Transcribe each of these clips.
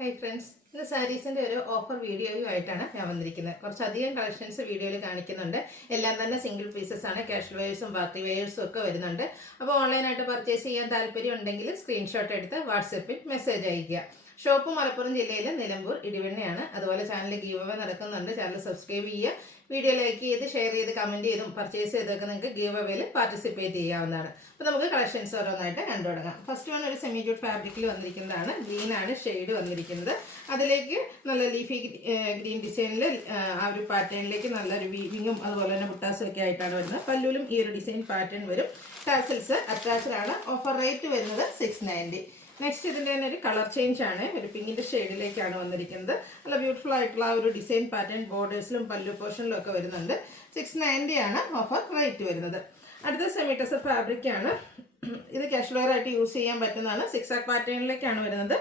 Hi friends, ഇത് സാരീസിൻ്റെ ഒരു offer വീഡിയോയുമായിട്ടാണ് ഞാൻ വന്നിരിക്കുന്നത്. കുറച്ചധികം കളക്ഷൻസ് വീഡിയോയിൽ കാണിക്കുന്നുണ്ട്. എല്ലാം തന്നെ സിംഗിൾ പീസസ് ആണ്. കാഷ്വൽ വെയേഴ്സും പാർട്ടി വെയേഴ്സും ഒക്കെ വരുന്നുണ്ട്. അപ്പോൾ ഓൺലൈനായിട്ട് പർച്ചേസ് ചെയ്യാൻ താല്പര്യം ഉണ്ടെങ്കിൽ സ്ക്രീൻഷോട്ട് എടുത്ത് വാട്സപ്പിൽ മെസ്സേജ് അയയ്ക്കുക. ഷോപ്പ് മലപ്പുറം ജില്ലയിലെ നിലമ്പൂർ ഇടിവണ്ണയാണ്. അതുപോലെ ചാനൽ ഗീവ് അവേ നടക്കുന്നുണ്ട്. ചാനൽ സബ്സ്ക്രൈബ് ചെയ്യുക, വീഡിയോ ലൈക്ക് ചെയ്ത് ഷെയർ ചെയ്ത് കമൻറ്റ് ചെയ്തും പർച്ചേസ് ചെയ്തൊക്കെ നിങ്ങൾക്ക് ഗീവ് അവേയിൽ പാർട്ടിസിപ്പേറ്റ് ചെയ്യാവുന്നതാണ്. അപ്പോൾ നമുക്ക് കളക്ഷൻസ് ഓരോന്നായിട്ട് കണ്ടു തുടങ്ങാം. ഫസ്റ്റ് വൺ ഒരു സെമി ജൂട്ട് ഫാബ്രിക്കിൽ വന്നിരിക്കുന്നതാണ്. ഗ്രീനാണ് ഷെയ്ഡ് വന്നിരിക്കുന്നത്. അതിലേക്ക് നല്ല ലീഫി ഗ്രീൻ ഡിസൈനിൽ ആ ഒരു പാറ്റേണിലേക്ക് നല്ലൊരു വീവിങ്ങും അതുപോലെ തന്നെ ബുട്ടാസും ഒക്കെ ആയിട്ടാണ് വരുന്നത്. പല്ലുവിലും ഈ ഒരു ഡിസൈൻ പാറ്റേൺ വരും. ടാസൽസ് അറ്റാച്ച്ഡ് ആണ്. ഓഫർ റേറ്റ് വരുന്നത് 690. നെക്സ്റ്റ് ഇതിൻ്റെ തന്നെ ഒരു കളർ ചേഞ്ച് ആണ്. ഒരു പിങ്കിൻ്റെ ഷെയ്ഡിലേക്കാണ് വന്നിരിക്കുന്നത്. നല്ല ബ്യൂട്ടിഫുൾ ആയിട്ടുള്ള ആ ഒരു ഡിസൈൻ പാറ്റേൺ ബോർഡേഴ്സിലും പല്ലു പോർഷനിലും ഒക്കെ വരുന്നുണ്ട്. 690 ആണ് ഓഫർ റേറ്റ് വരുന്നത്. അടുത്ത സെമി ടെസർ ഫാബ്രിക് ആണ്. ഇത് കാഷ്വൽ വെയർ ആയിട്ട് യൂസ് ചെയ്യാൻ പറ്റുന്നതാണ്. 6 ആക്ക് പാറ്റേണിലേക്കാണ് വരുന്നത്.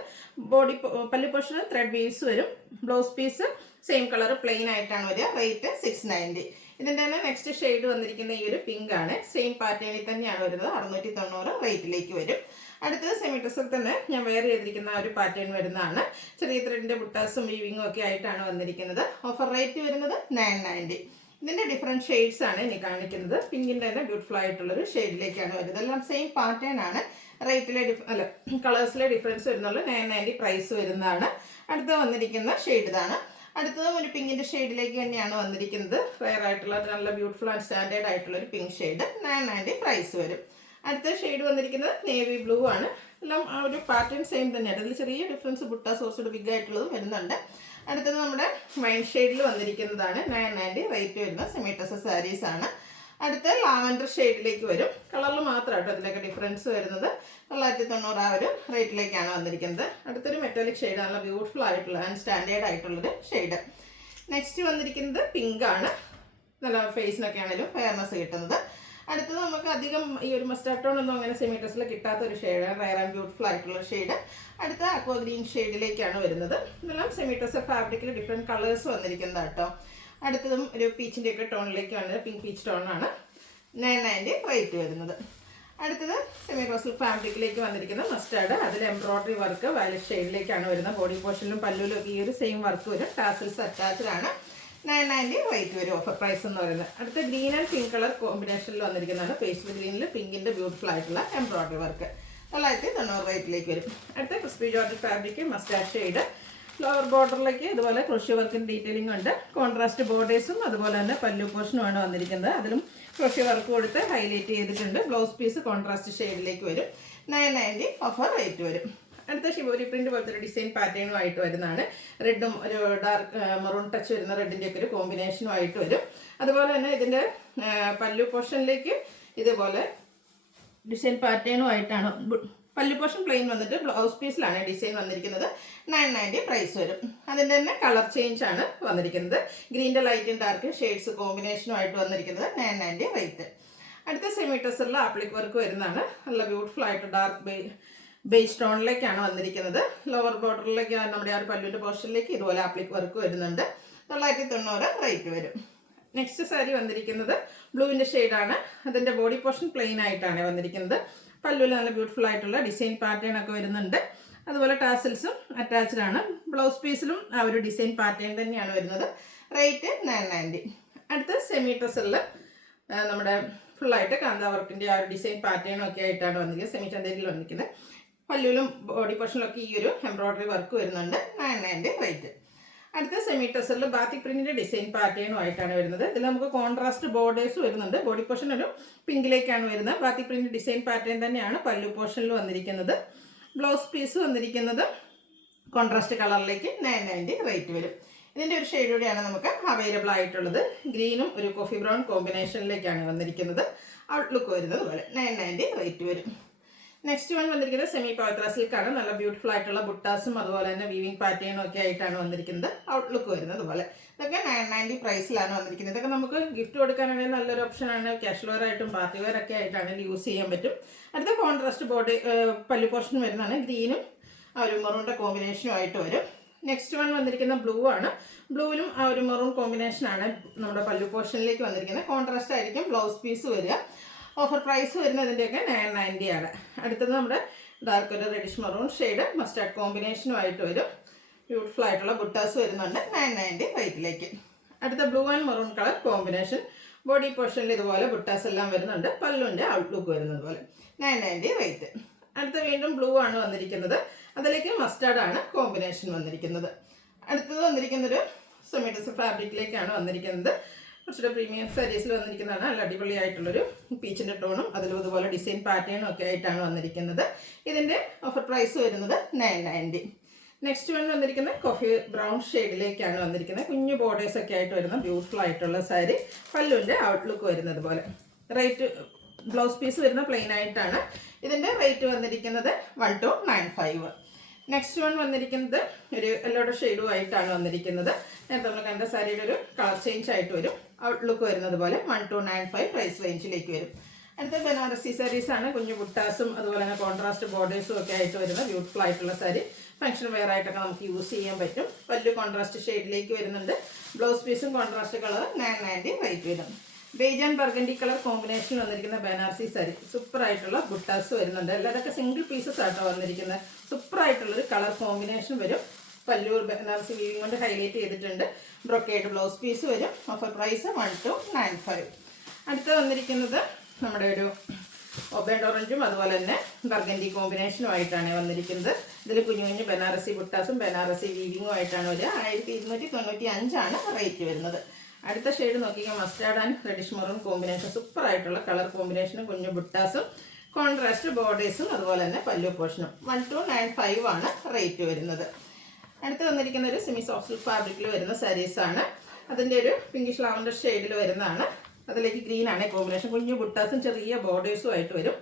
പല്ലു പോർഷന് ത്രെഡ് വീവ്സ് വരും. Blouse piece same colour plain ആയിട്ടാണ് വരിക. റേറ്റ് 690. ഇതിൻ്റെ തന്നെ നെക്സ്റ്റ് ഷെയ്ഡ് വന്നിരിക്കുന്ന ഈ ഒരു പിങ്ക് ആണ്. സെയിം പാറ്റേണിൽ തന്നെയാണ് വരുന്നത്. 690 റേറ്റിലേക്ക് വരും. അടുത്തത് സെമി ടെസർ തന്നെ ഞാൻ വെയർ ചെയ്തിരിക്കുന്ന ഒരു പാറ്റേൺ വരുന്നതാണ്. ചെറിയ ത്രെഡിൻ്റെ ബുട്ടാസും വീവിങ്ങും ഒക്കെ ആയിട്ടാണ് വന്നിരിക്കുന്നത്. ഓഫർ റേറ്റ് വരുന്നത് 990. ഇതിൻ്റെ ഡിഫറെൻറ്റ് ഷെയ്ഡ്സ് ആണ് ഇനി കാണിക്കുന്നത്. പിങ്കിൻ്റെ തന്നെ ബ്യൂട്ടിഫുൾ ആയിട്ടുള്ളൊരു ഷെയ്ഡിലേക്കാണ് വരുന്നത്. എല്ലാം സെയിം പാറ്റേൺ ആണ്. റേറ്റിലെ കളേഴ്സിലെ ഡിഫറൻസ് വരുന്നുള്ളൂ. 990 പ്രൈസ് വരുന്നതാണ്. അടുത്ത വന്നിരിക്കുന്ന ഷെയ്ഡ് ഇതാണ്. അടുത്തതും ഒരു പിങ്കിൻ്റെ ഷെയ്ഡിലേക്ക് തന്നെയാണ് വന്നിരിക്കുന്നത്. റെയർ ആയിട്ടുള്ള നല്ല ബ്യൂട്ടിഫുൾ ആൻഡ് സ്റ്റാൻഡേർഡ് ആയിട്ടുള്ള ഒരു പിങ്ക് ഷെയ്ഡ്. 990 പ്രൈസ് വരും. അടുത്ത ഷെയ്ഡ് വന്നിരിക്കുന്നത് നേവി ബ്ലൂ ആണ്. എല്ലാം ആ ഒരു പാറ്റേൺ സെയിം തന്നെയാണ്. അതിൽ ചെറിയ ഡിഫറൻസ് ബുട്ട സോഴ്സോട് ബിഗ് ആയിട്ടുള്ളതും വരുന്നുണ്ട്. അടുത്തത് നമ്മുടെ വൈൻ ഷെയ്ഡിൽ വന്നിരിക്കുന്നതാണ്. 990 റേറ്റ് വരുന്ന സെമി ടെസർ സാരീസ് ആണ്. അടുത്ത ലാവൻഡർ ഷെയ്ഡിലേക്ക് വരും. കളറിൽ മാത്രമായിട്ട് അതിലൊക്കെ ഡിഫറൻസ് വരുന്നത്. 990 ആ ഒരു റേറ്റിലേക്കാണ് വന്നിരിക്കുന്നത്. അടുത്തൊരു മെറ്റാലിക് ഷെയ്ഡ്, നല്ല ബ്യൂട്ടിഫുൾ ആയിട്ടുള്ള ആൻഡ് സ്റ്റാൻഡേർഡ് ആയിട്ടുള്ളൊരു ഷെയ്ഡ്. നെക്സ്റ്റ് വന്നിരിക്കുന്നത് പിങ്ക് ആണ്. നല്ല ഫേസിനൊക്കെ ആണെങ്കിലും ഫെയർനെസ് കിട്ടുന്നത്. അടുത്തത് നമുക്ക് അധികം ഈ ഒരു മസ്റ്റാർഡ് ടോൺ ഒന്നും അങ്ങനെ സെമി ടെസറിൽ കിട്ടാത്ത ഒരു ഷെയ്ഡാണ്. റെയർ ആൻഡ് ബ്യൂട്ടിഫുൾ ആയിട്ടുള്ള ഷെയ്ഡ്. അടുത്ത അക്വ ഗ്രീൻ ഷെയ്ഡിലേക്കാണ് വരുന്നത്. ഇതെല്ലാം സെമി ടെസർ ഫാബ്രിക്കിൽ ഡിഫറെൻറ്റ് കളേഴ്സ് വന്നിരിക്കുന്നത് കേട്ടോ. അടുത്തതും ഒരു പീച്ചിൻ്റെ ഒക്കെ ടോണിലേക്കാണ്. പിങ്ക് പീച്ച് ടോണാണ്. 990 റേറ്റ് വരുന്നത്. അടുത്തത് സെമി റോസൽ ഫാബ്രിക്കിലേക്ക് വന്നിരിക്കുന്ന മസ്റ്റാർഡ്. അതിൽ എംബ്രോയ്ഡറി വർക്ക് വയലറ്റ് ഷെയ്ഡിലേക്കാണ് വരുന്നത്. ബോഡി പോർഷനിലും പല്ലുവിലും ഒക്കെ ഈ ഒരു സെയിം വർക്ക് വരും. ടാസൽസ് അറ്റാച്ച്ഡ് ആണ്. 990 റേറ്റ് വരും. ഓഫർ പ്രൈസ് എന്ന് പറയുന്നത്. അടുത്ത ഗ്രീൻ ആൻഡ് പിങ്ക് കളർ കോമ്പിനേഷനിൽ വന്നിരിക്കുന്നതാണ്. പേസ്റ്റൽ ഗ്രീനിൽ പിങ്കിൻ്റെ ബ്യൂട്ടിഫുൾ ആയിട്ടുള്ള എംബ്രോയ്ഡറി വർക്ക്. 990 റേറ്റിലേക്ക് വരും. അടുത്ത crispy georgette fabric mustard shade. Lower ബോർഡറിലേക്ക് ഇതുപോലെ ക്രോഷ്യോ വർക്കിൻ്റെ ഡീറ്റെയിലിംഗ് ഉണ്ട്. കോൺട്രാസ്റ്റ് ബോർഡേഴ്സും അതുപോലെ തന്നെ പല്ലു പോർഷനുമാണ് വന്നിരിക്കുന്നത്. അതിലും ക്രോഷ്യോ വർക്ക് കൊടുത്ത് ഹൈലൈറ്റ് ചെയ്തിട്ടുണ്ട്. ബ്ലൗസ് പീസ് കോൺട്രാസ്റ്റ് ഷെയ്ഡിലേക്ക് വരും. 990 ഓഫർ റേറ്റ് വരും. അടുത്ത ഷിബോരി പ്രിന്റ് പോലത്തെ ഒരു ഡിസൈൻ പാറ്റേണുമായിട്ട് വരുന്നതാണ്. റെഡും ഒരു ഡാർക്ക് മറൂൺ ടച്ച് വരുന്ന റെഡിൻ്റെ ഒക്കെ ഒരു കോമ്പിനേഷനുമായിട്ട് വരും. അതുപോലെ തന്നെ ഇതിൻ്റെ പല്ലു പോർഷനിലേക്ക് ഇതുപോലെ ഡിസൈൻ പാറ്റേണുമായിട്ടാണ്. പല്ലു പോർഷൻ പ്ലെയിൻ വന്നിട്ട് ബ്ലൗസ് പീസിലാണ് ഡിസൈൻ വന്നിരിക്കുന്നത്. 990 പ്രൈസ് വരും. അതിൻ്റെ തന്നെ കളർ ചേഞ്ച് ആണ് വന്നിരിക്കുന്നത്. ഗ്രീൻ്റെ ലൈറ്റ് ആൻഡ് ഡാർക്ക് ഷെയ്ഡ്സ് കോമ്പിനേഷനുമായിട്ട് വന്നിരിക്കുന്നത്. 990 റേറ്റ്. അടുത്ത സെമി ടെസറിൽ ആപ്ലിക് വർക്ക് വരുന്നതാണ്. നല്ല ബ്യൂട്ടിഫുൾ ആയിട്ട് ഡാർക്ക് ബേസ് ടോണിലേക്കാണ് വന്നിരിക്കുന്നത്. ലോവർ ബോർഡറിലേക്ക് നമ്മുടെ ആ ഒരു പല്ലുവിൻ്റെ പോർഷനിലേക്ക് ഇതുപോലെ ആപ്ലിക് വർക്ക് വരുന്നുണ്ട്. 990 റേറ്റ് വരും. നെക്സ്റ്റ് സാരി വന്നിരിക്കുന്നത് ബ്ലൂവിൻ്റെ ഷെയ്ഡാണ്. അതിൻ്റെ ബോഡി പോർഷൻ പ്ലെയിൻ ആയിട്ടാണ് വന്നിരിക്കുന്നത്. പല്ലുവിൽ നല്ല ബ്യൂട്ടിഫുൾ ആയിട്ടുള്ള ഡിസൈൻ പാറ്റേൺ ഒക്കെ വരുന്നുണ്ട്. അതുപോലെ ടാസൽസും അറ്റാച്ച്ഡ് ആണ്. ബ്ലൗസ് പീസിലും ആ ഒരു ഡിസൈൻ പാറ്റേൺ തന്നെയാണ് വരുന്നത്. റേറ്റ് 990. അടുത്ത സെമി ടെസറിൽ നമ്മുടെ ഫുള്ളായിട്ട് കാന്ത വർക്കിൻ്റെ ആ ഒരു ഡിസൈൻ പാറ്റേണും ഒക്കെ ആയിട്ടാണ് വന്നിരിക്കുന്നത്. സെമി ചന്തേരിയിൽ വന്നിരിക്കുന്നത്. പല്ലുവിലും ബോഡി പോർഷനിലൊക്കെ ഈ ഒരു എംബ്രോയ്ഡറി വർക്ക് വരുന്നുണ്ട്. 990 റേറ്റ്. അടുത്ത സെമി ടെസറിൽ ബാത്തിക് പ്രിന്റിൻ്റെ ഡിസൈൻ പാറ്റേണുമായിട്ടാണ് വരുന്നത്. ഇതിൽ നമുക്ക് കോൺട്രാസ്റ്റ് ബോർഡേഴ്സ് വരുന്നുണ്ട്. ബോഡി പോർഷൻ ഒരു പിങ്കിലേക്കാണ് വരുന്നത്. ബാത്തിക് പ്രിന്റ് ഡിസൈൻ പാറ്റേൺ തന്നെയാണ് പല്ലു പോർഷനിൽ വന്നിരിക്കുന്നത്. ബ്ലൗസ് പീസ് വന്നിരിക്കുന്നത് കോൺട്രാസ്റ്റ് കളറിലേക്ക്. 990 റേറ്റ് വരും. ഇതിൻ്റെ ഒരു ഷെയ്ഡ് കൂടിയാണ് നമുക്ക് അവൈലബിൾ ആയിട്ടുള്ളത്. ഗ്രീനും ഒരു കോഫി ബ്രൗൺ കോമ്പിനേഷനിലേക്കാണ് വന്നിരിക്കുന്നത്. ഔട്ട്ലുക്ക് വരുന്നത് പോലെ. 990 റേറ്റ് വരും. നെക്സ്റ്റ് വൺ വന്നിരിക്കുന്നത് സെമി പവിത്ര സിൽക്കാണ്. നല്ല ബ്യൂട്ടിഫുൾ ആയിട്ടുള്ള ബുട്ടാസും അതുപോലെ തന്നെ വീവിങ് പാറ്റേണും ഒക്കെ ആയിട്ടാണ് വന്നിരിക്കുന്നത്. ഔട്ട്ലുക്ക് വരുന്നത് പോലെ. ഇതൊക്കെ 990 പ്രൈസിലാണ് വന്നിരിക്കുന്നത്. ഇതൊക്കെ നമുക്ക് ഗിഫ്റ്റ് കൊടുക്കാനാണെങ്കിൽ നല്ലൊരു ഓപ്ഷനാണ്. കാഷ്വൽ വെയർ ആയിട്ടും പാർട്ടി വെയർ ഒക്കെ ആയിട്ടാണെങ്കിൽ യൂസ് ചെയ്യാൻ പറ്റും. അടുത്ത കോൺട്രാസ്റ്റ് ബോഡി പല്ലു പോർഷൻ വരുന്നതാണ്. ഗ്രീനും ആ ഒരു മെറൂണിൻ്റെ കോമ്പിനേഷനും ആയിട്ട് വരും. നെക്സ്റ്റ് വൺ വന്നിരിക്കുന്ന ബ്ലൂ ആണ്. ബ്ലൂവിലും ആ ഒരു മെറൂൺ കോമ്പിനേഷനാണ് നമ്മുടെ പല്ലു പോർഷനിലേക്ക് വന്നിരിക്കുന്നത്. കോൺട്രാസ്റ്റ് ആയിരിക്കും ബ്ലൗസ് പീസ് വരിക. ഓഫർ പ്രൈസ് വരുന്നതിൻ്റെയൊക്കെ 990 ആണ്. അടുത്തത് നമ്മുടെ ഡാർക്ക് ഒരു റെഡിഷ് മറൂൺ ഷെയ്ഡ് മസ്റ്റാർഡ് കോമ്പിനേഷനുമായിട്ട് വരും. ബ്യൂട്ടിഫുൾ ആയിട്ടുള്ള ബുട്ടാസ് വരുന്നുണ്ട് 990 റേറ്റിലേക്ക്. അടുത്ത blue and maroon colour combination. Body പോർഷനിൽ ഇതുപോലെ ബുട്ടാസ് എല്ലാം വരുന്നുണ്ട്. പല്ലുവിൻ്റെ ഔട്ട്ലുക്ക് വരുന്നത് പോലെ 990 റേറ്റ്. അടുത്ത വീണ്ടും ബ്ലൂ ആണ് വന്നിരിക്കുന്നത്. അതിലേക്ക് മസ്റ്റാർഡ് ആണ് കോമ്പിനേഷൻ വന്നിരിക്കുന്നത്. അടുത്തത് വന്നിരിക്കുന്നൊരു സെമി ടെസർ ഫാബ്രിക്കിലേക്കാണ് വന്നിരിക്കുന്നത്. കുറച്ചുകൂടെ പ്രീമിയം സാരീസിൽ വന്നിരിക്കുന്നതാണ്. നല്ല അടിപൊളിയായിട്ടുള്ളൊരു പീച്ചിൻ്റെ ടോണും അതിലും ഇതുപോലെ ഡിസൈൻ പാറ്റേണും ഒക്കെ ആയിട്ടാണ് വന്നിരിക്കുന്നത്. ഇതിൻ്റെ ഓഫർ പ്രൈസ് വരുന്നത് 990. നെക്സ്റ്റ് വൺ വന്നിരിക്കുന്നത് കോഫി ബ്രൗൺ ഷെയ്ഡിലേക്കാണ് വന്നിരിക്കുന്നത്. കുഞ്ഞു ബോർഡേഴ്സ് ഒക്കെ ആയിട്ട് വരുന്ന ബ്യൂട്ടിഫുൾ ആയിട്ടുള്ള സാരി. പല്ലുവിൻ്റെ ഔട്ട്ലുക്ക് വരുന്നത് പോലെ. റേറ്റ് ബ്ലൗസ് പീസ് വരുന്ന പ്ലെയിൻ ആയിട്ടാണ്. ഇതിൻ്റെ റേറ്റ് വന്നിരിക്കുന്നത് 1295. നെക്സ്റ്റ് വൺ വന്നിരിക്കുന്നത് ഒരു യെല്ലോയുടെ ഷെയ്ഡും ആയിട്ടാണ് വന്നിരിക്കുന്നത്. നേരത്തെ നമ്മൾ കണ്ട സാരിയുടെ ഒരു കളർ ചേഞ്ച് ആയിട്ട് വരും. ഔട്ട്ലുക്ക് വരുന്നത് പോലെ 1295 പ്രൈസ് റേഞ്ചിലേക്ക് വരും. അടുത്ത ബനാറസി സാരീസ് ആണ്. കുഞ്ഞു ബുട്ടാസും അതുപോലെ തന്നെ കോൺട്രാസ്റ്റ് ബോർഡേഴ്സും ഒക്കെ ആയിട്ട് വരുന്ന ബ്യൂട്ടിഫുൾ ആയിട്ടുള്ള സാരി. ഫംഗ്ഷൻ വെയർ ആയിട്ടൊക്കെ നമുക്ക് യൂസ് ചെയ്യാൻ പറ്റും. വലിയ കോൺട്രാസ്റ്റ് ഷെയ്ഡിലേക്ക് വരുന്നുണ്ട്. ബ്ലൗസ് പീസും കോൺട്രാസ്റ്റ് കളർ 990 റേറ്റ് വരും. Beige and burgundy colour combination വന്നിരിക്കുന്ന ബനാറസി സാരി. സൂപ്പർ ആയിട്ടുള്ള ബുട്ടാസ് വരുന്നുണ്ട്. എല്ലാതൊക്കെ സിംഗിൾ പീസസ് ആട്ടോ വന്നിരിക്കുന്നത്. സൂപ്പർ ആയിട്ടുള്ളൊരു കളർ കോമ്പിനേഷൻ വരും. പല്ലു ബനാറസി വീവിംഗ് കൊണ്ട് ഹൈലൈറ്റ് ചെയ്തിട്ടുണ്ട്. ബ്രൊക്കേഡ് ബ്ലൗസ് പീസ് വരും. Offer price 1295. അടുത്ത വന്നിരിക്കുന്നത് നമ്മുടെ ഒരു ഒബേഡ് ഓറഞ്ചും അതുപോലെ തന്നെ ബർഗൻഡി കോമ്പിനേഷനും ആയിട്ടാണ് വന്നിരിക്കുന്നത്. ഇതിൽ കുഞ്ഞു കുഞ്ഞു ബനാറസി ബുട്ടാസും ബനാറസി വീവിങ്ങും ആയിട്ടാണ് വരിക. 1295 റേറ്റ് വരുന്നത്. അടുത്ത ഷെയ്ഡ് നോക്കിയാൽ mustard and reddish maroon combination. Super ആയിട്ടുള്ള കളർ കോമ്പിനേഷനും കുഞ്ഞു ബുട്ടാസും കോൺട്രാസ്റ്റ് ബോർഡേഴ്സും അതുപോലെ തന്നെ പല്ലു പോർഷനും 1295 റേറ്റ് വരുന്നത്. അടുത്ത് വന്നിരിക്കുന്ന ഒരു സെമി സോഫ്റ്റ് സിൽക്ക് ഫാബ്രിക്കിൽ വരുന്ന സാരീസാണ്. അതിൻ്റെ ഒരു പിങ്കിഷ് ലാവൻഡർ ഷെയ്ഡിൽ വരുന്നതാണ്. അതിലേക്ക് ഗ്രീൻ ആണ് കോമ്പിനേഷൻ. കുഞ്ഞു ബുട്ടാസും ചെറിയ ബോർഡേഴ്സും ആയിട്ട് വരും.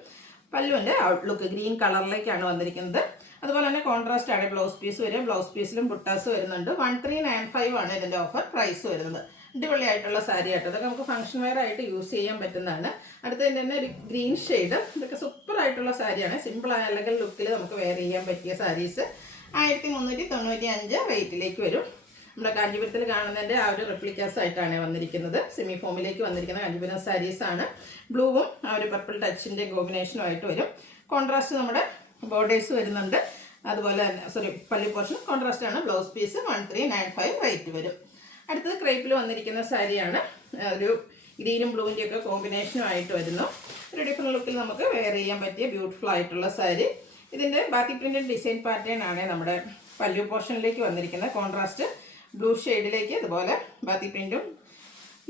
പല്ലുവിൻ്റെ ഔട്ട്ലുക്ക് ഗ്രീൻ കളറിലേക്കാണ് വന്നിരിക്കുന്നത്. അതുപോലെ തന്നെ കോൺട്രാസ്റ്റ് ആണ് ബ്ലൗസ് പീസ് വരും. ബ്ലൗസ് പീസിലും ബുട്ടാസ് വരുന്നുണ്ട്. 1395 ഇതിൻ്റെ ഓഫർ പ്രൈസ് വരുന്നത്. അടിപൊളിയായിട്ടുള്ള സാരി ആയിട്ട് ഇതൊക്കെ നമുക്ക് ഫംഗ്ഷൻ വെയർ ആയിട്ട് യൂസ് ചെയ്യാൻ പറ്റുന്നതാണ്. അടുത്തതിൻ്റെ തന്നെ ഒരു ഗ്രീൻ ഷെയ്ഡ്. ഇതൊക്കെ സൂപ്പർ ആയിട്ടുള്ള സാരിയാണ്. സിമ്പിളായ അല്ലെങ്കിൽ ലുക്കിൽ നമുക്ക് വെയർ ചെയ്യാൻ പറ്റിയ സാരീസ്. 1395 റേറ്റിലേക്ക് വരും. നമ്മുടെ കാഞ്ചീപുരത്തിൽ കാണുന്നതിൻ്റെ ആ ഒരു റെപ്ലിക്കാസ് ആയിട്ടാണ് വന്നിരിക്കുന്നത്. സെമി ഫോമിലേക്ക് വന്നിരിക്കുന്ന കാഞ്ചീപുരം സാരീസാണ്. ബ്ലൂവും ആ ഒരു പർപ്പിൾ ടച്ചിൻ്റെ കോമ്പിനേഷനും ആയിട്ട് വരും. കോൺട്രാസ്റ്റ് നമ്മുടെ ബോർഡേഴ്സ് വരുന്നുണ്ട്. അതുപോലെ തന്നെ പല്ലി പോർഷൻ കോൺട്രാസ്റ്റ് ആണ്. ബ്ലൗസ് പീസ് 1395 റേറ്റ് വരും. അടുത്തത് ക്രേപ്പിൽ വന്നിരിക്കുന്ന സാരിയാണ്. ഒരു ഗ്രീനും ബ്ലൂവിൻ്റെ ഒക്കെ കോമ്പിനേഷനും ആയിട്ട് വരുന്നു. ഒരു ഡിഫറെൻറ്റ് ലുക്കിൽ നമുക്ക് വെയർ ചെയ്യാൻ പറ്റിയ ബ്യൂട്ടിഫുൾ ആയിട്ടുള്ള സാരി. ഇതിൻ്റെ ബാത്തിക് പ്രിൻറ്റഡ് ഡിസൈൻ പാറ്റേൺ ആണ് നമ്മുടെ പല്ലു പോർഷനിലേക്ക് വന്നിരിക്കുന്നത്. കോൺട്രാസ്റ്റ് ബ്ലൂ ഷെയ്ഡിലേക്ക് അതുപോലെ ബാത്തിക് പ്രിൻറ്റും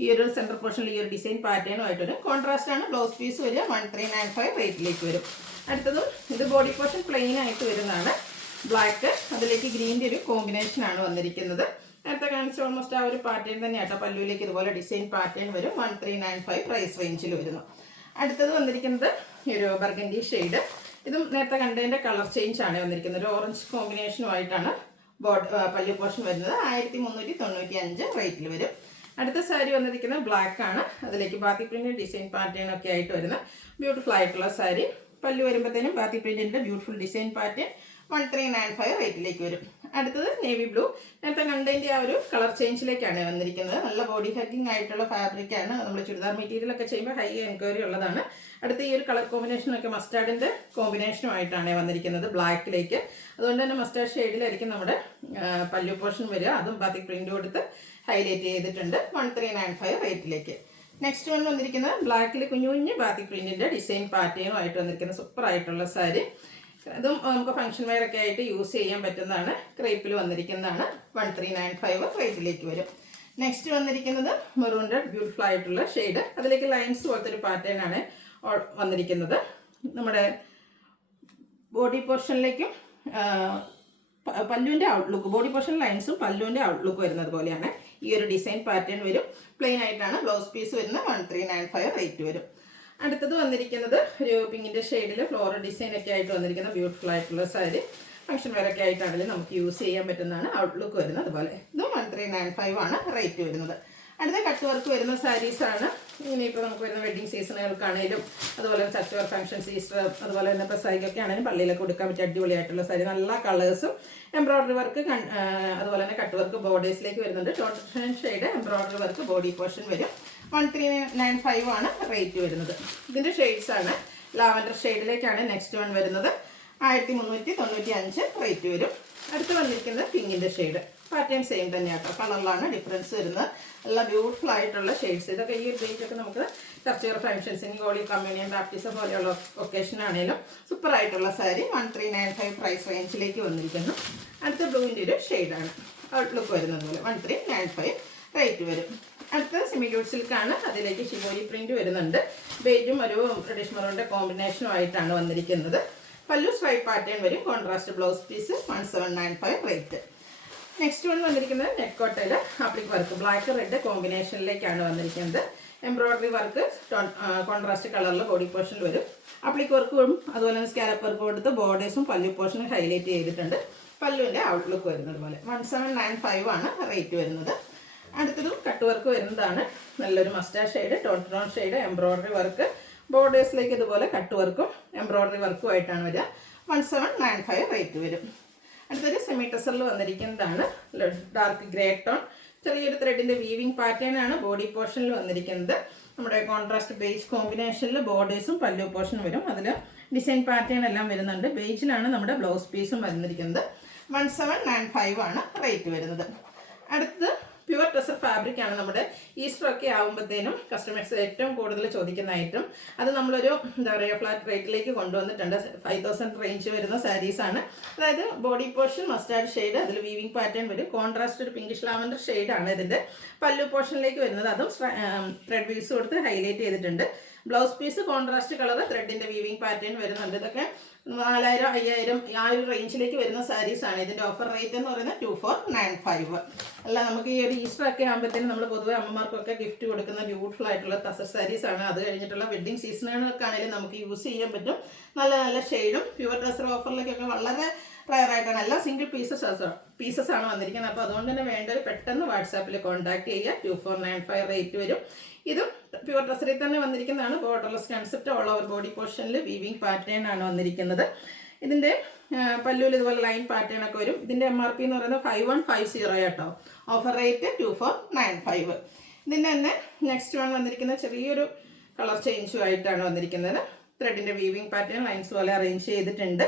ഈ ഒരു സെൻറ്റർ പോർഷനിൽ ഈ ഒരു ഡിസൈൻ പാറ്റേണും ആയിട്ട് വരും. കോൺട്രാസ്റ്റ് ആണ്. ബ്ലൗസ് പീസ് വരിക 1395 റേറ്റിലേക്ക് വരും. അടുത്തതും ഇത് ബോഡി പോർഷൻ പ്ലെയിൻ ആയിട്ട് വരുന്നതാണ്. ബ്ലാക്ക് അതിലേക്ക് ഗ്രീൻ്റെ ഒരു കോമ്പിനേഷനാണ് വന്നിരിക്കുന്നത്. നേരത്തെ കാണിച്ച ഓൾമോസ്റ്റ് ആ ഒരു പാറ്റേൺ തന്നെയാട്ടോ. പല്ലുവിലേക്ക് ഇതുപോലെ ഡിസൈൻ പാറ്റേൺ വരും. 1395 പ്രൈസ് റേഞ്ചിൽ വരുന്നു. അടുത്തത് വന്നിരിക്കുന്നത് ഒരു ബർഗൻഡി ഷെയ്ഡ്. ഇതും നേരത്തെ കണ്ടതിൻ്റെ കളർ ചേഞ്ച് ആണ് വന്നിരിക്കുന്നത്. ഒരു ഓറഞ്ച് കോമ്പിനേഷനുമായിട്ടാണ് പല്ലു പോർഷൻ വരുന്നത്. 1395 റേറ്റിൽ വരും. അടുത്ത സാരി വന്നിരിക്കുന്നത് ബ്ലാക്ക് ആണ്. അതിലേക്ക് ബാത്തിക് പ്രിന്റ് ഡിസൈൻ പാറ്റേൺ ഒക്കെ ആയിട്ട് വരുന്ന ബ്യൂട്ടിഫുൾ ആയിട്ടുള്ള സാരി. പല്ലു വരുമ്പോഴത്തേനും ബാത്തിക് പ്രിന്റിൻ്റെ ബ്യൂട്ടിഫുൾ ഡിസൈൻ പാറ്റേൺ 1395 റേറ്റിലേക്ക് വരും. അടുത്തത് നേവി ബ്ലൂ. നേരത്തെ കണ്ടതിൻ്റെ ആ ഒരു കളർ ചേഞ്ചിലേക്കാണ് വന്നിരിക്കുന്നത്. നല്ല ബോഡി ഹഗ്ഗിങ് ആയിട്ടുള്ള ഫാബ്രിക്കാണ്. നമ്മൾ ചുരിദാർ മെറ്റീരിയലൊക്കെ ചെയ്യുമ്പോൾ ഹൈ എൻക്വയറി ഉള്ളതാണ്. അടുത്ത ഈ ഒരു കളർ കോമ്പിനേഷനൊക്കെ മസ്റ്റാർഡിൻ്റെ കോമ്പിനേഷനുമായിട്ടാണ് വന്നിരിക്കുന്നത് ബ്ലാക്കിലേക്ക്. അതുകൊണ്ട് തന്നെ മസ്റ്റാർഡ് ഷെയ്ഡിലായിരിക്കും നമ്മുടെ പല്ലു പോർഷൻ വരിക. അതും ബാത്തിക് പ്രിന്റ് കൊടുത്ത് ഹൈലൈറ്റ് ചെയ്തിട്ടുണ്ട്. 1395 റേറ്റിലേക്ക്. നെക്സ്റ്റ് വൺ വന്നിരിക്കുന്നത് ബ്ലാക്കിൽ കുഞ്ഞു കുഞ്ഞ് ബാത്തിക് പ്രിന്റിൻ്റെ ഡിസൈൻ പാറ്റേണുമായിട്ട് വന്നിരിക്കുന്ന സൂപ്പർ ആയിട്ടുള്ള സാരി. അതും നമുക്ക് ഫംഗ്ഷൻ വെയർ ഒക്കെ ആയിട്ട് യൂസ് ചെയ്യാൻ പറ്റുന്നതാണ്. ക്രേപ്പിൽ വന്നിരിക്കുന്നതാണ്. 1395 റേറ്റിലേക്ക് വരും. നെക്സ്റ്റ് വന്നിരിക്കുന്നത് മെറൂണിൻ്റെ ബ്യൂട്ടിഫുൾ ആയിട്ടുള്ള ഷെയ്ഡ്. അതിലേക്ക് ലൈൻസ് പോലത്തെ ഒരു പാറ്റേൺ ആണ് വന്നിരിക്കുന്നത്. നമ്മുടെ ബോഡി പോർഷനിലേക്കും പല്ലുവിൻ്റെ ഔട്ട്ലുക്ക്, ബോഡി പോർഷൻ ലൈൻസും പല്ലുവിൻ്റെ ഔട്ട്ലുക്ക് വരുന്നത് പോലെയാണ് ഈ ഒരു ഡിസൈൻ പാറ്റേൺ വരും. പ്ലെയിൻ ആയിട്ടാണ് ബ്ലൗസ് പീസ് വരുന്നത്. 1395 റേറ്റ് വരും. അടുത്തത് വന്നിരിക്കുന്നത് ഒരു പിങ്കിൻ്റെ ഷെയ്ഡിൽ ഫ്ലോറൽ ഡിസൈൻ ഒക്കെ ആയിട്ട് വന്നിരിക്കുന്ന ബ്യൂട്ടിഫുൾ ആയിട്ടുള്ള സാരി. ഫംഗ്ഷൻ വെയർ ഒക്കെ ആയിട്ടാണെങ്കിലും നമുക്ക് യൂസ് ചെയ്യാൻ പറ്റുന്നതാണ്. ഔട്ട്ലുക്ക് വരുന്നത് അതുപോലെ. ഇത് 1395 റേറ്റ് വരുന്നത്. അടുത്ത കട്ട് വർക്ക് വരുന്ന സാരീസാണ്. ഇനിയിപ്പോൾ നമുക്ക് വരുന്ന വെഡ്ഡിങ് സീസണുകൾക്കാണെങ്കിലും അതുപോലെ ടച്ച് വർക്ക് ഫംഗ്ഷൻസ്, ഈസ്റ്റർ, അതുപോലെ തന്നെ പ്രസവിക്കൊക്കെ ആണെങ്കിലും പള്ളിയിലൊക്കെ കൊടുക്കാൻ പറ്റിയ അടിപൊളിയായിട്ടുള്ള സാരി. നല്ല കളേഴ്സും എംബ്രോയ്ഡറി വർക്ക് അതുപോലെ തന്നെ കട്ട് വർക്ക് ബോർഡേഴ്സിലേക്ക് വരുന്നുണ്ട്. Total shade embroidery work body portion വരും. 1395 റേറ്റ് വരുന്നത്. ഇതിൻ്റെ ഷെയ്ഡ്സാണ്. ലാവൻഡർ ഷെയ്ഡിലേക്കാണ് നെക്സ്റ്റ് വൺ വരുന്നത്. 1395 റേറ്റ് വരും. അടുത്ത് വന്നിരിക്കുന്നത് പിങ്കിൻ്റെ ഷെയ്ഡ്. പാറ്റേൺ സെയിം തന്നെയാണ് കേട്ടോ, കളറിലാണ് ഡിഫറൻസ് വരുന്നത്. നല്ല ബ്യൂട്ടിഫുൾ ആയിട്ടുള്ള ഷെയ്ഡ്സ്. ഇതൊക്കെ ഈ ഒരു ഡേറ്റൊക്കെ നമുക്ക് ചർച്ചയുടെ ഫംഗ്ഷൻസിന്, ഹോളി, കമ്മ്യൂണിയൻ, ബാപ്റ്റിസം പോലെയുള്ള ഒക്കേഷൻ ആണെങ്കിലും സൂപ്പർ ആയിട്ടുള്ള സാരി 1395 പ്രൈസ് റേഞ്ചിലേക്ക് വന്നിരിക്കുന്നു. അടുത്ത ബ്ലൂവിൻ്റെ ഒരു ഷെയ്ഡാണ്, ഔട്ട്ലുക്ക് വരുന്നത് പോലെ 1395 റേറ്റ് വരും. അടുത്ത സെമി ഡ്യൂട്ട് സിൽക്കാണ്, അതിലേക്ക് ഷിബോരി പ്രിന്റ് വരുന്നുണ്ട്. ബേജും ഒരു റെഡിഷ് മെറൂണിൻ്റെ കോമ്പിനേഷനുമായിട്ടാണ് വന്നിരിക്കുന്നത്. പല്ലു സ്ട്രൈപ്പ് പാറ്റേൺ വരും. Contrast blouse piece 1795 rate. Next one വന്നിരിക്കുന്നത് നെക്കോട്ടയിൽ ആപ്ലിക് വർക്ക് ബ്ലാക്ക് റെഡ് കോമ്പിനേഷനിലേക്കാണ് വന്നിരിക്കുന്നത്. എംബ്രോയ്ഡറി വർക്ക് കോൺട്രാസ്റ്റ് കളറിൽ ബോഡി പോർഷനിൽ വരും. ആപ്ലിക് വർക്കും അതുപോലെ തന്നെ സ്കാലപ്പ് വർക്ക് കൊടുത്ത് ബോർഡേഴ്സും പല്ലു പോർഷനും ഹൈലൈറ്റ് ചെയ്തിട്ടുണ്ട്. പല്ലുവിൻ്റെ ഔട്ട്ലുക്ക് വരുന്നത് പോലെ 1795 ആണ് റേറ്റ് വരുന്നത്. അടുത്തതും കട്ട് വർക്ക് വരുന്നതാണ്. നല്ലൊരു mustard shade, tone shade, embroidery work, ബോർഡേഴ്സിലേക്ക് ഇതുപോലെ കട്ട് വർക്കും എംബ്രോയ്ഡറി വർക്കും ആയിട്ടാണ് വരിക. 1795 റേറ്റ് വരും. അടുത്തൊരു സെമി ടെസറിൽ വന്നിരിക്കുന്നതാണ്, ഡാർക്ക് ഗ്രേ ടോൺ. ചെറിയൊരു ത്രെഡിൻ്റെ വീവിങ് പാറ്റേൺ ആണ് ബോഡി പോർഷനിൽ വന്നിരിക്കുന്നത്. നമ്മുടെ കോൺട്രാസ്റ്റ് ബേജ് കോമ്പിനേഷനിൽ ബോർഡേഴ്സും പല്ലു പോർഷനും വരും. അതിൽ ഡിസൈൻ പാറ്റേൺ എല്ലാം വരുന്നുണ്ട്. ബേജിലാണ് നമ്മുടെ ബ്ലൗസ് പീസും വന്നിരിക്കുന്നത്. 1795 ആണ് റേറ്റ് വരുന്നത്. അടുത്ത് പ്യുവർ ടെസർ ഫാബ്രിക് ആണ്. നമ്മുടെ ഈസ്റ്റർ ഒക്കെ ആകുമ്പോഴത്തേനും കസ്റ്റമേഴ്സ് ഏറ്റവും കൂടുതൽ ചോദിക്കുന്ന ഐറ്റം. അത് നമ്മളൊരു എന്താ പറയുക ഫ്ലാറ്റ് റേറ്റിലേക്ക് കൊണ്ടുവന്നിട്ടുണ്ട്. 5000 റേഞ്ച് വരുന്ന സാരീസാണ്. അതായത് ബോഡി പോർഷൻ മസ്റ്റാർഡ് ഷെയ്ഡ്, അതിൽ വീവിങ് പാറ്റേൺ വരും. കോൺട്രാസ്റ്റ് ഒരു പിങ്കിഷ് ലാവൻഡർ ഷെയ്ഡാണ് ഇതിൻ്റെ പല്ലു പോർഷനിലേക്ക് വരുന്നത്. അതും ത്രെഡ് വീവ്സ് കൊടുത്ത് ഹൈലൈറ്റ് ചെയ്തിട്ടുണ്ട്. ബ്ലൗസ് പീസ് കോൺട്രാസ്റ്റ് കളർ, ത്രെഡിൻ്റെ വീവിങ് പാറ്റേൺ വരുന്നുണ്ട്. ഇതൊക്കെ 4000, 5000 ആ ഒരു റേഞ്ചിലേക്ക് വരുന്ന സാരീസാണ്. ഇതിൻ്റെ ഓഫർ റേറ്റ് എന്ന് പറയുന്നത് 2495. അല്ല, നമുക്ക് ഈ ഒരു ഈസ്റ്റർ ഒക്കെ ആകുമ്പോഴത്തേനും നമ്മൾ പൊതുവെ അമ്മമാർക്കൊക്കെ ഗിഫ്റ്റ് കൊടുക്കുന്ന ബ്യൂട്ടിഫുൾ ആയിട്ടുള്ള ടസർ സാരീസാണ്. അത് കഴിഞ്ഞിട്ടുള്ള വെഡ്ഡിങ് സീസണുകളൊക്കെ ആണെങ്കിലും നമുക്ക് യൂസ് ചെയ്യാൻ പറ്റും. നല്ല നല്ല ഷെയ്ഡും പ്യുവർ ടസർ ഓഫറിലേക്കൊക്കെ വളരെ റയർ ആയിട്ടാണ്. എല്ലാം സിംഗിൾ പീസസ് ആണ് വന്നിരിക്കുന്നത്. അപ്പോൾ അതുകൊണ്ട് തന്നെ വേണ്ടവർ പെട്ടെന്ന് വാട്സാപ്പിൽ കോൺടാക്ട് ചെയ്യുക. 2495 റേറ്റ് വരും. ഇതും പ്യുവർ ടസറിൽ തന്നെ വന്നിരിക്കുന്നതാണ്. Borderless concept, all over body പോർഷനിൽ വീവിങ് പാറ്റേൺ ആണ് വന്നിരിക്കുന്നത്. ഇതിൻ്റെ പല്ലുവിൽ ഇതുപോലെ ലൈൻ പാറ്റേൺ ഒക്കെ വരും. ഇതിൻ്റെ MRP എന്ന് പറയുന്നത് 5150 കേട്ടോ. Offer rate 2495. ഇതിൻ്റെ തന്നെ നെക്സ്റ്റ് വൺ വന്നിരിക്കുന്നത് ചെറിയൊരു കളർ ചേഞ്ചും ആയിട്ടാണ് വന്നിരിക്കുന്നത്. ത്രെഡിൻ്റെ വീവിങ് പാറ്റേൺ ലൈൻസ് പോലെ അറേഞ്ച് ചെയ്തിട്ടുണ്ട്.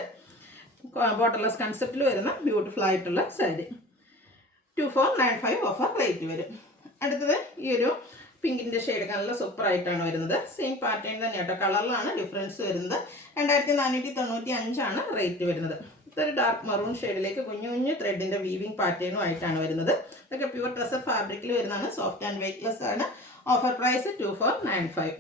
ബോർഡർലെസ് കൺസെപ്റ്റിൽ വരുന്ന ബ്യൂട്ടിഫുൾ ആയിട്ടുള്ള സാരി 2495 ഓഫർ റേറ്റ് വരും. അടുത്തത് ഈ ഒരു പിങ്കിൻ്റെ ഷെയ്ഡ് നല്ല സൂപ്പറായിട്ടാണ് വരുന്നത്. സെയിം പാറ്റേൺ തന്നെ കേട്ടോ, കളറിലാണ് ഡിഫറൻസ് വരുന്നത്. 2495 ആണ് റേറ്റ് വരുന്നത്. ഇതൊരു ഡാർക്ക് മറൂൺ ഷെയ്ഡിലേക്ക് കുഞ്ഞു കുഞ്ഞു ത്രെഡിൻ്റെ വീവിങ് പാറ്റേണും ആയിട്ടാണ് വരുന്നത്. ഇതൊക്കെ പ്യുവർ ടെസർ ഫാബ്രിക്കിൽ വരുന്നതാണ്. സോഫ്റ്റ് ആൻഡ് വെയ്റ്റ്ലെസ് ആണ്. Offer price 2495.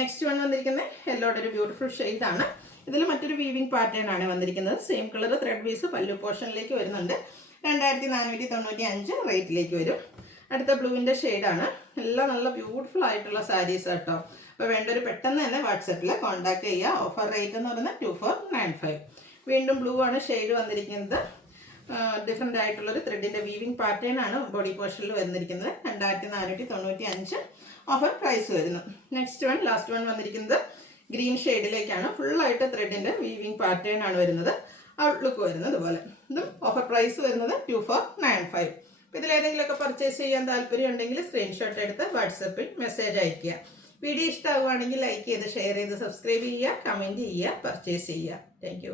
നെക്സ്റ്റ് വൺ വന്നിരിക്കുന്നത് യെല്ലോയുടെ ഒരു ബ്യൂട്ടിഫുൾ ഷെയ്ഡാണ്. ഇതിൽ മറ്റൊരു വീവിങ് പാറ്റേൺ ആണ് വന്നിരിക്കുന്നത്. സെയിം കളർ ത്രെഡ് പീസ് പല്ലു പോർഷനിലേക്ക് വരുന്നുണ്ട്. 2495 റേറ്റിലേക്ക് വരും. അടുത്ത ബ്ലൂവിൻ്റെ ഷെയ്ഡാണ്. എല്ലാം നല്ല ബ്യൂട്ടിഫുൾ ആയിട്ടുള്ള സാരീസ് കേട്ടോ. അപ്പോൾ വേണ്ടൊരു പെട്ടെന്ന് തന്നെ വാട്സാപ്പിൽ കോൺടാക്ട് ചെയ്യുക. ഓഫർ റേറ്റ് എന്ന് പറയുന്നത് 2495. വീണ്ടും ബ്ലൂ ആണ് ഷെയ്ഡ് വന്നിരിക്കുന്നത്. ഡിഫറെൻ്റ് ആയിട്ടുള്ളൊരു ത്രെഡിൻ്റെ വീവിങ് പാറ്റേൺ ആണ് ബോഡി പോർഷനിൽ വന്നിരിക്കുന്നത്. 2495 ഓഫർ പ്രൈസ് വരുന്നു. നെക്സ്റ്റ് വൺ ലാസ്റ്റ് വൺ വന്നിരിക്കുന്നത് ഗ്രീൻ ഷെയ്ഡിലേക്കാണ്. ഫുള്ളായിട്ട് ത്രെഡിൻ്റെ വീവിങ് പാറ്റേൺ ആണ് വരുന്നത്. ഔട്ട്ലുക്ക് വരുന്നത് പോലെ. ഇതും ഓഫർ പ്രൈസ് വരുന്നത് 2495. അപ്പോൾ ഇതിലേതെങ്കിലുമൊക്കെ പർച്ചേസ് ചെയ്യാൻ താല്പര്യം ഉണ്ടെങ്കിൽ സ്ക്രീൻഷോട്ട് എടുത്ത് വാട്സപ്പിൽ മെസ്സേജ് അയയ്ക്കുക. വീഡിയോ ഇഷ്ടമാവുകയാണെങ്കിൽ ലൈക്ക് ചെയ്ത് ഷെയർ ചെയ്ത് സബ്സ്ക്രൈബ് ചെയ്യുക, കമൻറ്റ് ചെയ്യുക, പർച്ചേസ് ചെയ്യുക. താങ്ക്